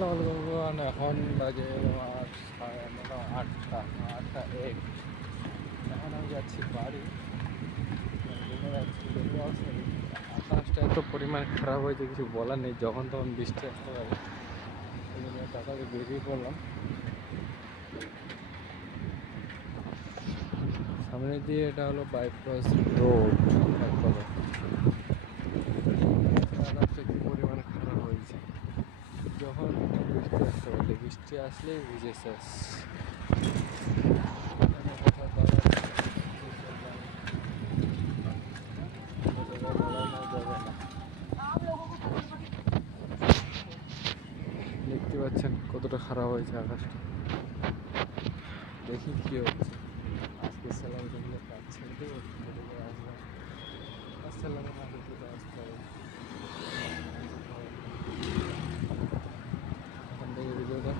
আসসালামু আলাইকুম everyone, এখন বাজে আমার 9:30, 8টা 1। এখন আমি যাচ্ছি বাড়ি, রুমে যাচ্ছি। আকাশটা এত পরিমাণ খারাপ হয়েছে, কিছু বলার নেই, যখন তখন বৃষ্টি আসতে পারে। এই জন্য তাড়াতাড়ি বেরিয়ে পড়লাম। সামনে দিয়ে এটা হলো বাইপাস রোড। আকাশটা কি পরিমাণ খারাপ হয়েছে, যখন বৃষ্টি আসতে পারে, বৃষ্টি আসলেই ভিজে শেষ। দেখতে পাচ্ছেন কতটা খারাপ হয়েছে আকাশটা। দেখি কি হচ্ছে। আজকে স্যালারি দেখলে কাজ ছেড়ে দেবো, আসবো। আর স্যালারি না দেখলে আসতে হবে। এখান থেকে ভিডিওটা